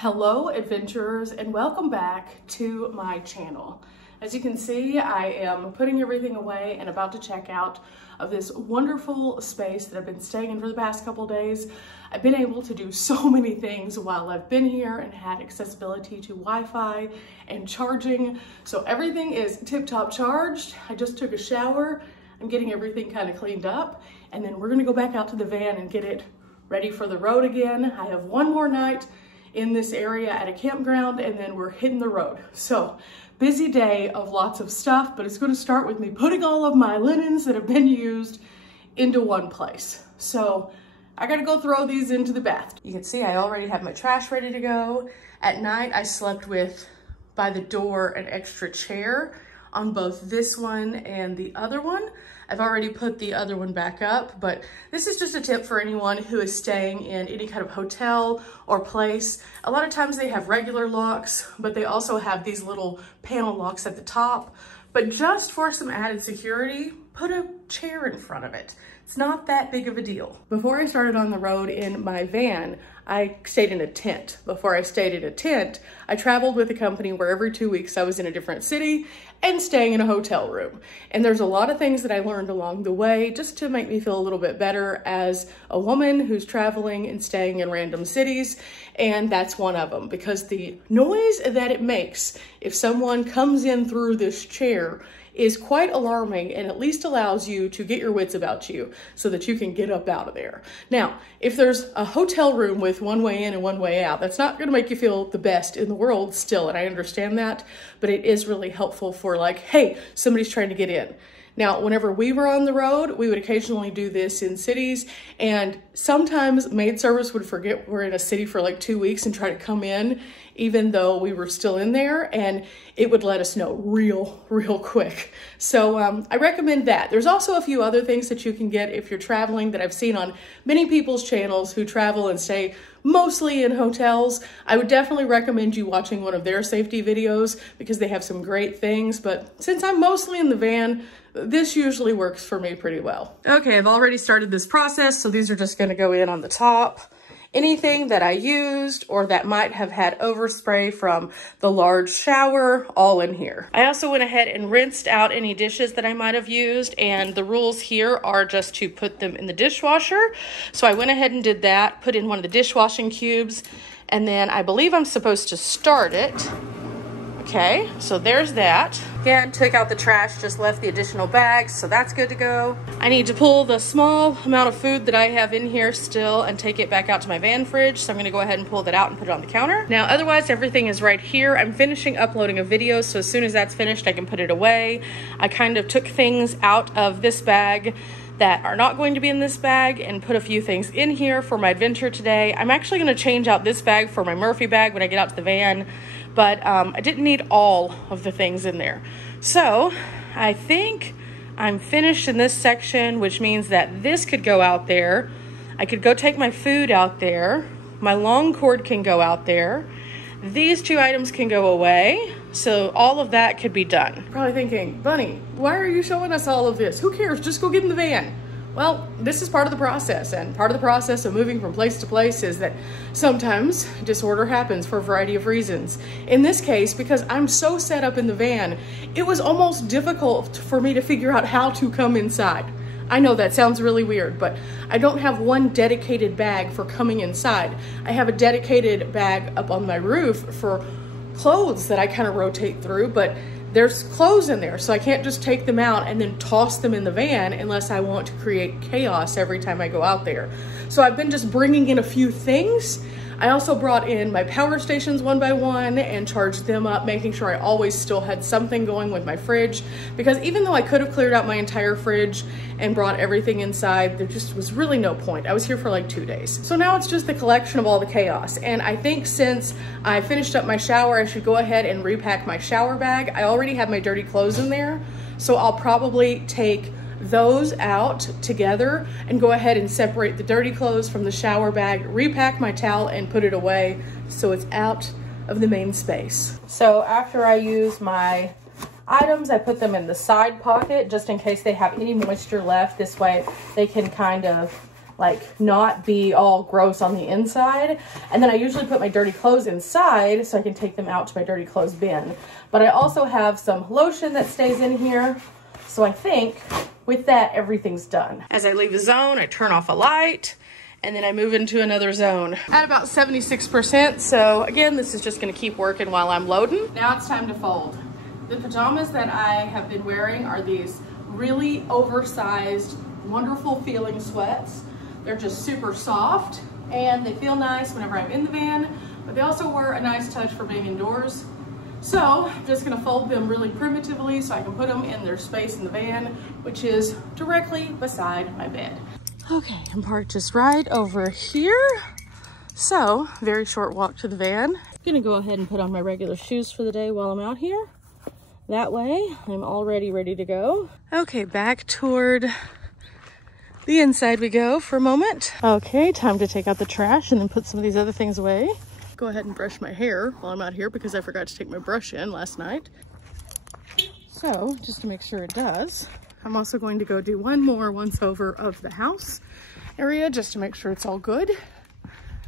Hello adventurers, and welcome back to my channel. As you can see, I am putting everything away and about to check out of this wonderful space that I've been staying in for the past couple days. I've been able to do so many things while I've been here and had accessibility to Wi-Fi and charging. So everything is tip-top charged. I just took a shower. I'm getting everything kind of cleaned up, and then we're gonna go back out to the van and get it ready for the road again. I have one more night in this area at a campground, and then we're hitting the road. So busy day of lots of stuff, but it's going to start with me putting all of my linens that have been used into one place. So I got to go throw these into the bath. You can see I already have my trash ready to go. At night I slept with, by the door, an extra chair on both this one and the other one. I've already put the other one back up, but this is just a tip for anyone who is staying in any kind of hotel or place. A lot of times they have regular locks, but they also have these little panel locks at the top. But just for some added security, put a chair in front of it. It's not that big of a deal. Before I started on the road in my van, I stayed in a tent. Before I stayed in a tent, I traveled with a company where every 2 weeks I was in a different city and staying in a hotel room. And there's a lot of things that I learned along the way just to make me feel a little bit better as a woman who's traveling and staying in random cities. And that's one of them, because the noise that it makes if someone comes in through this chair is quite alarming, and at least allows you to get your wits about you so that you can get up out of there. Now, if there's a hotel room with one way in and one way out, that's not gonna make you feel the best in the world still, and I understand that, but it is really helpful for like, hey, somebody's trying to get in. Now, whenever we were on the road, we would occasionally do this in cities, and sometimes maid service would forget we're in a city for like 2 weeks and try to come in, even though we were still in there, and it would let us know real quick. So I recommend that. There's also a few other things that you can get if you're traveling that I've seen on many people's channels who travel and stay mostly in hotels. I would definitely recommend you watching one of their safety videos because they have some great things, but since I'm mostly in the van, this usually works for me pretty well. Okay, I've already started this process, so these are just gonna go in on the top. Anything that I used or that might have had overspray from the large shower, all in here. I also went ahead and rinsed out any dishes that I might have used, and the rules here are just to put them in the dishwasher. So I went ahead and did that, put in one of the dishwashing cubes, and then I believe I'm supposed to start it. Okay, so there's that. Again, took out the trash, just left the additional bags, so that's good to go. I need to pull the small amount of food that I have in here still and take it back out to my van fridge, so I'm gonna go ahead and pull that out and put it on the counter. Now, otherwise, everything is right here. I'm finishing uploading a video, so as soon as that's finished, I can put it away. I kind of took things out of this bag that are not going to be in this bag and put a few things in here for my adventure today. I'm actually gonna change out this bag for my Murphy bag when I get out to the van, but I didn't need all of the things in there. So I think I'm finished in this section, which means that this could go out there. I could go take my food out there. My long cord can go out there. These two items can go away. So all of that could be done. Probably thinking, Bunny, why are you showing us all of this? Who cares? Just go get in the van. Well, this is part of the process, and part of the process of moving from place to place is that sometimes disorder happens for a variety of reasons. In this case, because I'm so set up in the van, it was almost difficult for me to figure out how to come inside. I know that sounds really weird, but I don't have one dedicated bag for coming inside. I have a dedicated bag up on my roof for clothes that I kind of rotate through, but there's clothes in there, so I can't just take them out and then toss them in the van unless I want to create chaos every time I go out there. So I've been just bringing in a few things. I also brought in my power stations one by one and charged them up, making sure I always still had something going with my fridge, because even though I could have cleared out my entire fridge and brought everything inside, there just was really no point. I was here for like 2 days. So now it's just the collection of all the chaos. And I think since I finished up my shower, I should go ahead and repack my shower bag. I already have my dirty clothes in there, so I'll probably take those out together and go ahead and separate the dirty clothes from the shower bag, repack my towel and put it away so it's out of the main space. So after I use my items, I put them in the side pocket just in case they have any moisture left. This way they can kind of like not be all gross on the inside. And then I usually put my dirty clothes inside so I can take them out to my dirty clothes bin. But I also have some lotion that stays in here. So I think with that, everything's done. As I leave a zone, I turn off a light and then I move into another zone at about 76%. So again, this is just gonna keep working while I'm loading. Now it's time to fold. The pajamas that I have been wearing are these really oversized, wonderful feeling sweats. They're just super soft and they feel nice whenever I'm in the van, but they also were a nice touch for being indoors. So I'm just gonna fold them really primitively so I can put them in their space in the van, which is directly beside my bed. Okay, I'm parked just right over here. So, very short walk to the van. I'm gonna go ahead and put on my regular shoes for the day while I'm out here. That way, I'm already ready to go. Okay, back toward the inside we go for a moment. Okay, time to take out the trash and then put some of these other things away. Go ahead and brush my hair while I'm out here because I forgot to take my brush in last night. So, just to make sure it does, I'm also going to go do one more once over of the house area just to make sure it's all good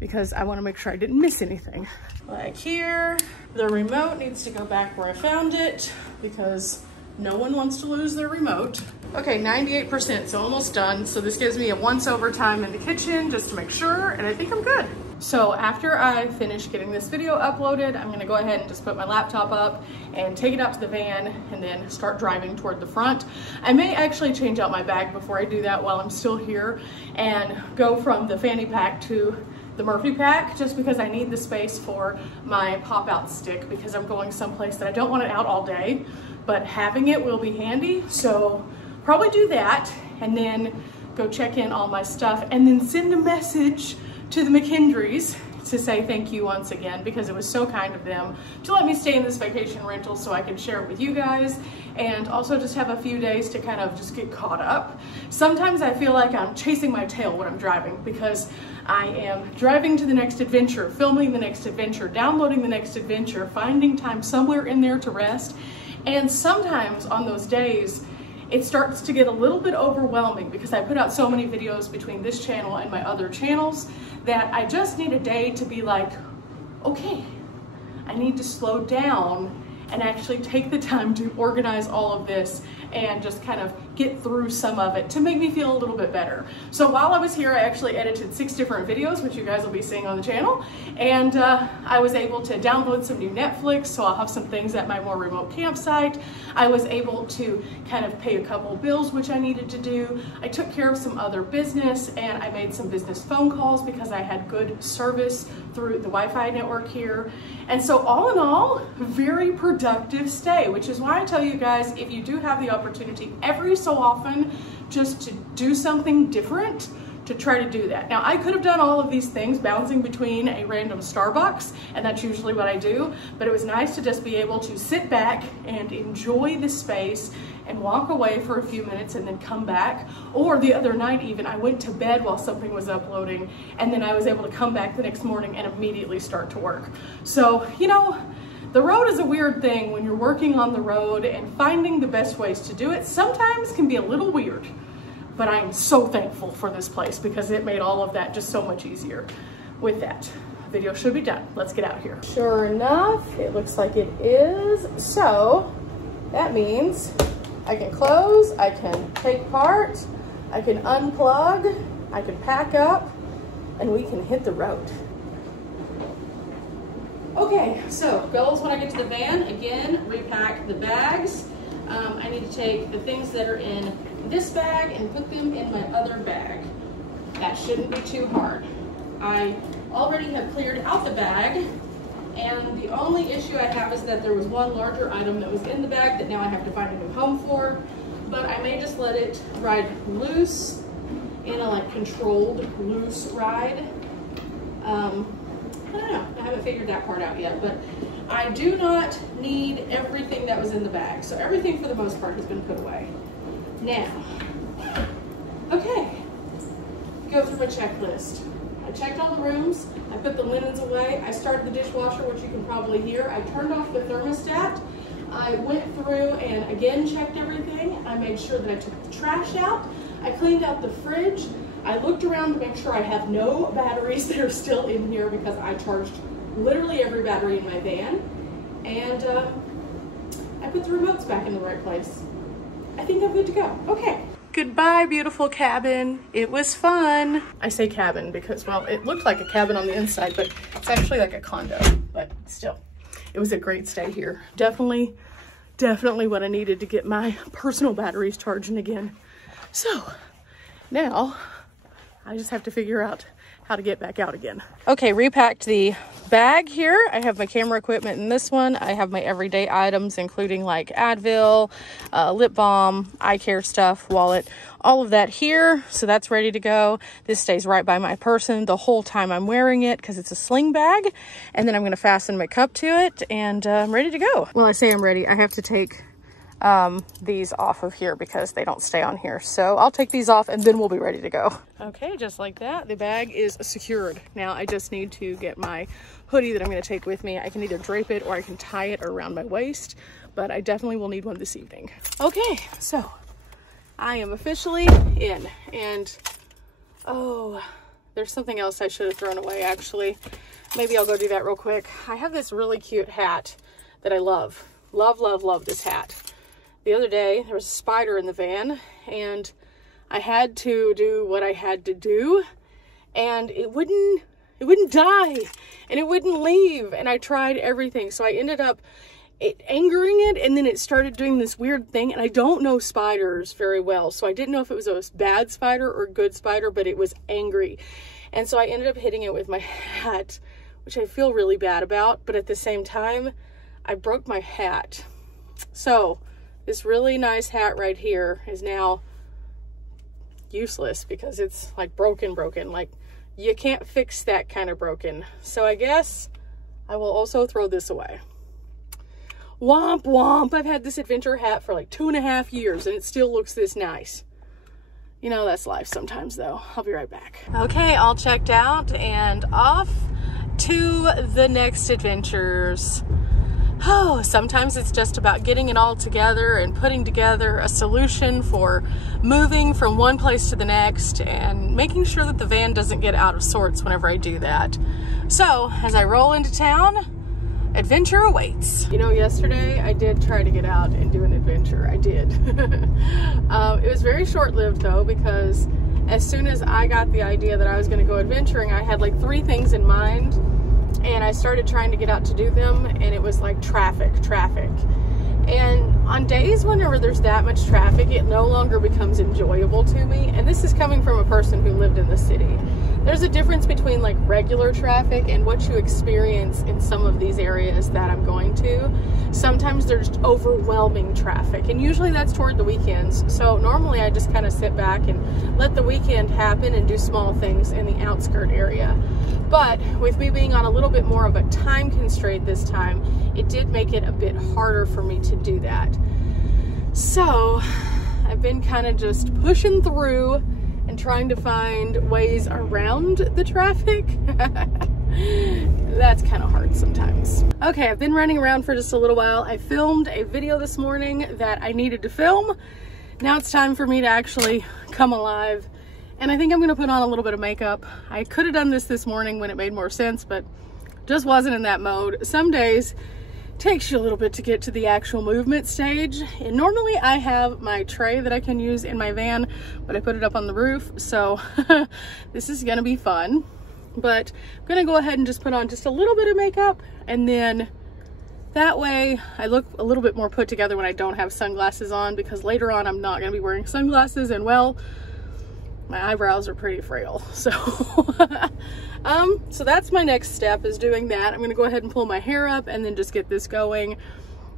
because I want to make sure I didn't miss anything. Like here, the remote needs to go back where I found it because no one wants to lose their remote. Okay, 98%, so almost done. So this gives me a once over time in the kitchen just to make sure, and I think I'm good. So after I finish getting this video uploaded, I'm gonna go ahead and just put my laptop up and take it out to the van and then start driving toward the front. I may actually change out my bag before I do that while I'm still here and go from the fanny pack to the Murphy pack just because I need the space for my pop-out stick because I'm going someplace that I don't want it out all day, but having it will be handy. So probably do that and then go check in all my stuff and then send a message to the McKendrys to say thank you once again because it was so kind of them to let me stay in this vacation rental so I could share it with you guys and also just have a few days to kind of just get caught up. Sometimes I feel like I'm chasing my tail when I'm driving because I am driving to the next adventure, filming the next adventure, downloading the next adventure, finding time somewhere in there to rest. And sometimes on those days, it starts to get a little bit overwhelming because I put out so many videos between this channel and my other channels that I just need a day to be like, okay, I need to slow down and actually take the time to organize all of this and just kind of get through some of it to make me feel a little bit better. So while I was here, I actually edited 6 different videos, which you guys will be seeing on the channel. And I was able to download some new Netflix, so I'll have some things at my more remote campsite. I was able to kind of pay a couple bills, which I needed to do. I took care of some other business and I made some business phone calls because I had good service through the Wi-Fi network here. And so all in all, very productive stay, which is why I tell you guys, if you do have the opportunity every so often just to do something different, to try to do that. Now, I could have done all of these things bouncing between a random Starbucks, and that's usually what I do, but it was nice to just be able to sit back and enjoy the space and walk away for a few minutes and then come back. Or the other night even, I went to bed while something was uploading, and then I was able to come back the next morning and immediately start to work. So, you know, the road is a weird thing when you're working on the road, and finding the best ways to do it sometimes can be a little weird. But I'm so thankful for this place because it made all of that just so much easier. With that, the video should be done. Let's get out of here. Sure enough, it looks like it is. So that means I can close, I can take part, I can unplug, I can pack up, and we can hit the road. Okay, so goals when I get to the van, again, repack the bags. I need to take the things that are in this bag and put them in my other bag. That shouldn't be too hard. I already have cleared out the bag, and the only issue I have is that there was one larger item that was in the bag that now I have to find a new home for, but I may just let it ride loose in a like controlled loose ride. I don't know, I haven't figured that part out yet, but I do not need everything that was in the bag. So everything for the most part has been put away. Now, okay, go through my checklist. I checked all the rooms, I put the linens away, I started the dishwasher, which you can probably hear. I turned off the thermostat. I went through and again checked everything. I made sure that I took the trash out. I cleaned out the fridge. I looked around to make sure I have no batteries that are still in here because I charged literally every battery in my van. And I put the remotes back in the right place. I think I'm good to go. Okay. Goodbye, beautiful cabin. It was fun. I say cabin because, well, it looked like a cabin on the inside, but it's actually like a condo, but still, it was a great stay here. Definitely what I needed to get my personal batteries charging again. So now I just have to figure out how to get back out again. Okay, repacked the bag here. I have my camera equipment in this one. I have my everyday items, including like Advil, lip balm, eye care stuff, wallet, all of that here. So that's ready to go. This stays right by my person the whole time I'm wearing it because it's a sling bag. And then I'm gonna fasten my cup to it and I'm ready to go. Well, I say I'm ready. I have to take these off of here because they don't stay on here. So I'll take these off and then we'll be ready to go. Okay, just like that, the bag is secured. Now I just need to get my hoodie that I'm going to take with me. I can either drape it or I can tie it around my waist, but I definitely will need one this evening. Okay, so I am officially in, and oh, there's something else I should have thrown away actually. Maybe I'll go do that real quick. I have this really cute hat that I love. Love this hat. The other day, there was a spider in the van, and I had to do what I had to do, and it wouldn't die, and it wouldn't leave, and I tried everything, so I ended up angering it, and then it started doing this weird thing, and I don't know spiders very well, so I didn't know if it was a bad spider or a good spider, but it was angry, and so I ended up hitting it with my hat, which I feel really bad about, but at the same time, I broke my hat. So this really nice hat right here is now useless because it's like broken. Like you can't fix that kind of broken. So I guess I will also throw this away. Womp womp. I've had this adventure hat for like 2.5 years and it still looks this nice. You know, that's life sometimes though. I'll be right back. Okay, all checked out and off to the next adventures. Oh, sometimes it's just about getting it all together and putting together a solution for moving from one place to the next and making sure that the van doesn't get out of sorts whenever I do that. So, as I roll into town, adventure awaits. You know, yesterday I did try to get out and do an adventure. I did. It was very short-lived though, because as soon as I got the idea that I was going to go adventuring, I had like 3 things in mind. And I started trying to get out to do them, and it was like traffic. And on days whenever there's that much traffic, it no longer becomes enjoyable to me. And this is coming from a person who lived in the city. There's a difference between like regular traffic and what you experience in some of these areas that I'm going to. Sometimes there's overwhelming traffic, and usually that's toward the weekends. So normally I just kind of sit back and let the weekend happen and do small things in the outskirt area. But with me being on a little bit more of a time constraint this time, it did make it a bit harder for me to do that. So I've been kind of just pushing through and trying to find ways around the traffic. That's kind of hard sometimes. Okay, I've been running around for just a little while. I filmed a video this morning that I needed to film. Now it's time for me to actually come alive. And I think I'm gonna put on a little bit of makeup. I could have done this morning when it made more sense, but just wasn't in that mode. Some days it takes you a little bit to get to the actual movement stage. And normally I have my tray that I can use in my van, but I put it up on the roof. So this is gonna be fun. But I'm gonna go ahead and just put on just a little bit of makeup, and then that way I look a little bit more put together when I don't have sunglasses on, because later on I'm not gonna be wearing sunglasses, and well, my eyebrows are pretty frail. So so that's my next step, is doing that. I'm gonna go ahead and pull my hair up and then just get this going.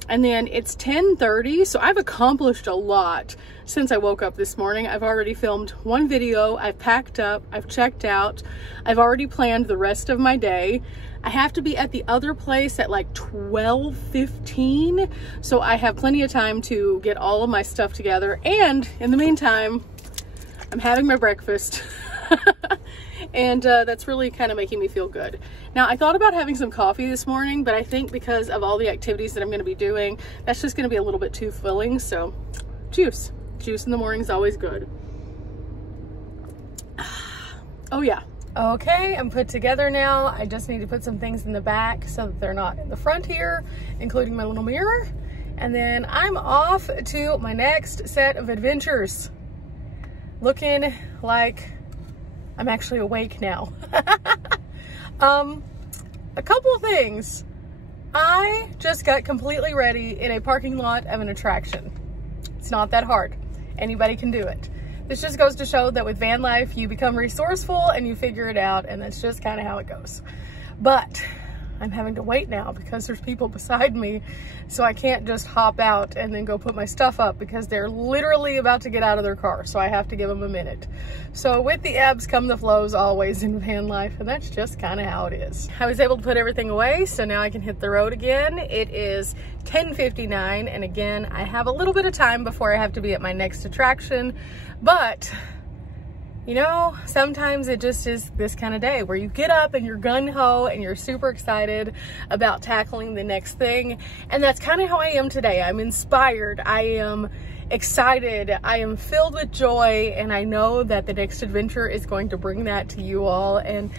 And then it's 10:30, so I've accomplished a lot since I woke up this morning. I've already filmed 1 video, I've packed up, I've checked out, I've already planned the rest of my day. I have to be at the other place at like 12:15, so I have plenty of time to get all of my stuff together. And in the meantime, I'm having my breakfast. And that's really kind of making me feel good. Now, I thought about having some coffee this morning, but I think because of all the activities that I'm going to be doing, that's just going to be a little bit too filling. So juice in the morning is always good. Oh yeah. Okay, I'm put together now. I just need to put some things in the back so that they're not in the front here, including my little mirror. And then I'm off to my next set of adventures. Looking like I'm actually awake now. A couple of things. I just got completely ready in a parking lot of an attraction. It's not that hard. Anybody can do it. This just goes to show that with van life, you become resourceful and you figure it out, and that's just kind of how it goes. But I'm having to wait now because there's people beside me, so I can't just hop out and then go put my stuff up because they're literally about to get out of their car, so I have to give them a minute. So with the ebbs come the flows always in van life, and that's just kind of how it is. I was able to put everything away, so now I can hit the road again. It is 10:59, and again, I have a little bit of time before I have to be at my next attraction, but you know, sometimes it just is this kind of day where you get up and you're gung-ho and you're super excited about tackling the next thing. And that's kind of how I am today. I'm inspired. I am excited. I am filled with joy. And I know that the next adventure is going to bring that to you all and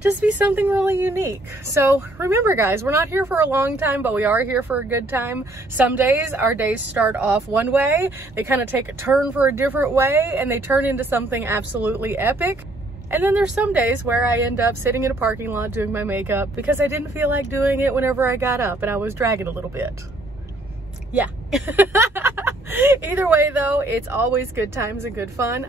just be something really unique. So remember, guys, we're not here for a long time, but we are here for a good time. Some days our days start off one way, they kind of take a turn for a different way, and they turn into something absolutely epic. And then there's some days where I end up sitting in a parking lot doing my makeup because I didn't feel like doing it whenever I got up and I was dragging a little bit. Yeah. Either way though, it's always good times and good fun.